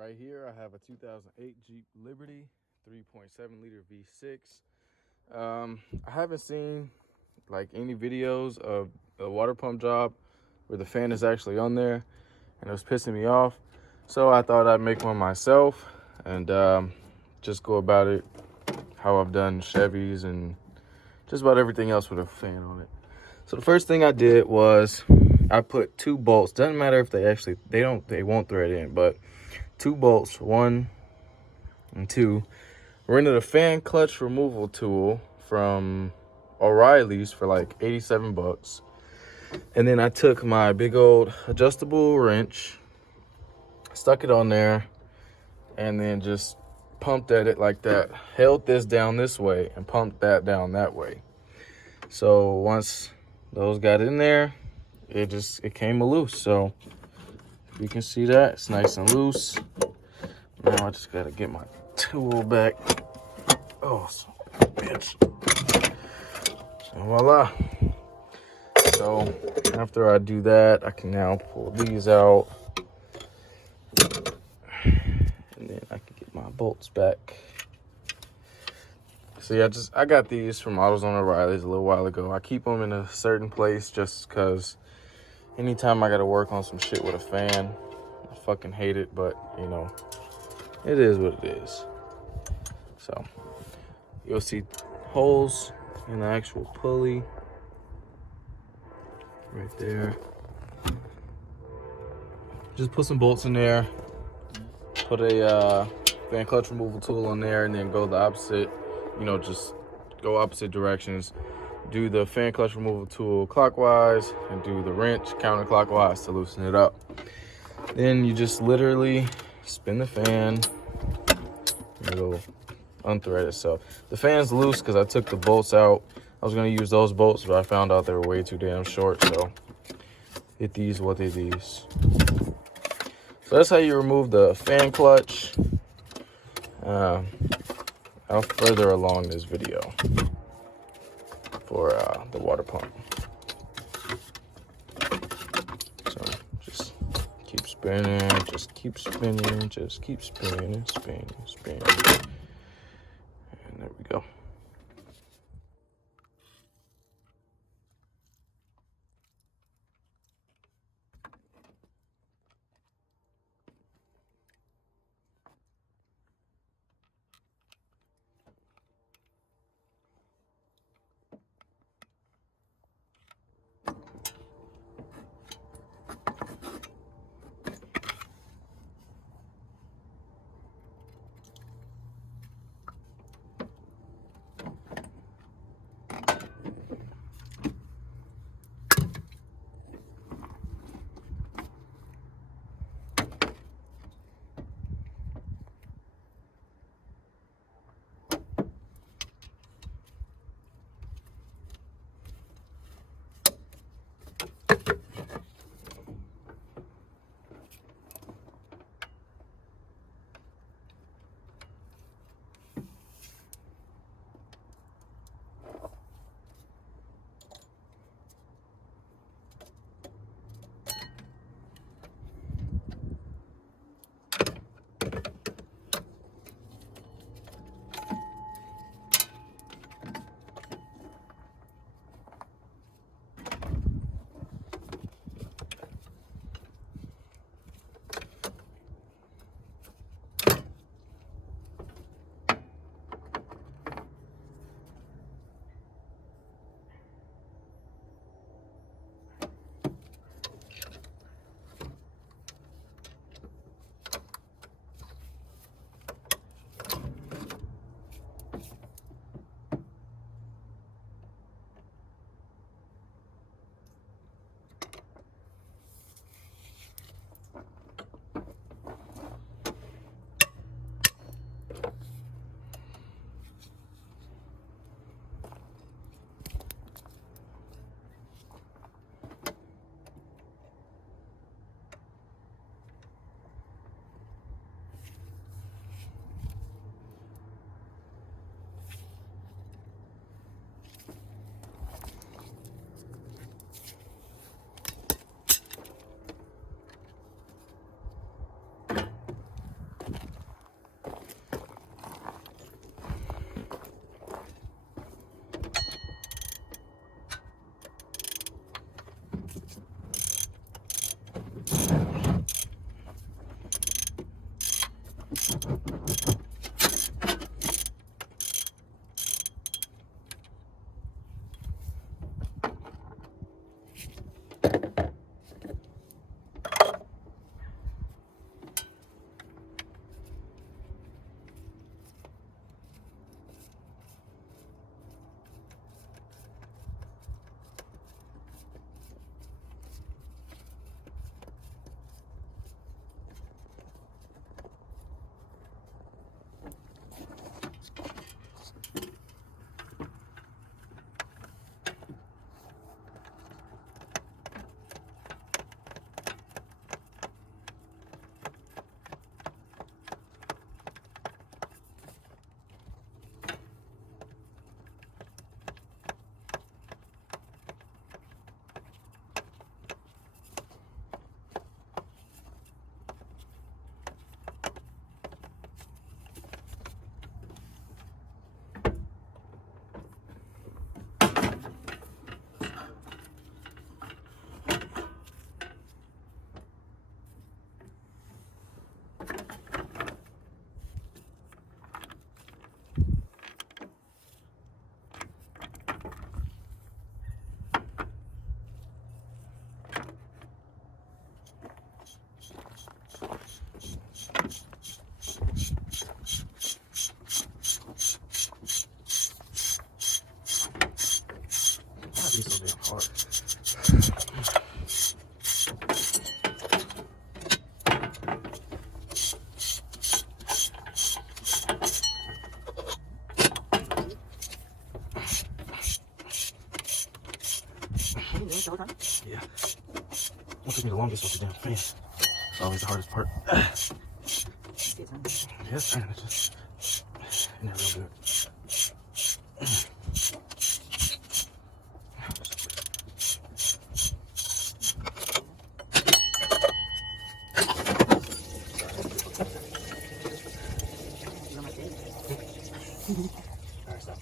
Right here, I have a 2008 Jeep Liberty 3.7 liter V6. I haven't seen like any videos of a water pump job where the fan is actually on there, and it was pissing me off. So I thought I'd make one myself and just go about it how I've done Chevys and just about everything else with a fan on it. So the first thing I did was I put two bolts. Doesn't matter if they won't thread in, but two bolts, one and two, rented a fan clutch removal tool from O'Reilly's for like 87 bucks. And then I took my big old adjustable wrench, stuck it on there, and then just pumped at it like that. Held this down this way and pumped that down that way. So once those got in there, it came loose. So you can see that it's nice and loose. Now I just gotta get my tool back. Oh, son of a bitch. So voila. So after I do that, I can now pull these out. And then I can get my bolts back. So yeah, I got these from AutoZone O'Reilly's a little while ago. I keep them in a certain place just because anytime I gotta work on some shit with a fan, I fucking hate it, but you know, it is what it is. So you'll see holes in the actual pulley right there. Just put some bolts in there, put a fan clutch removal tool on there, and then go the opposite, just go opposite directions. Do the fan clutch removal tool clockwise and do the wrench counterclockwise to loosen it up. Then you just literally spin the fan, and it'll unthread itself. The fan's loose because I took the bolts out. I was going to use those bolts, but I found out they were way too damn short, so it these what they these. So that's how you remove the fan clutch. I'm further along this video for the water pump. So just keep spinning, just keep spinning, just keep spinning, spinning, spinning. And there we go. Yeah. What took me the longest was the damn fan. It's always the hardest part. Yeah, it's turning. It's just not real good. Alright, stop.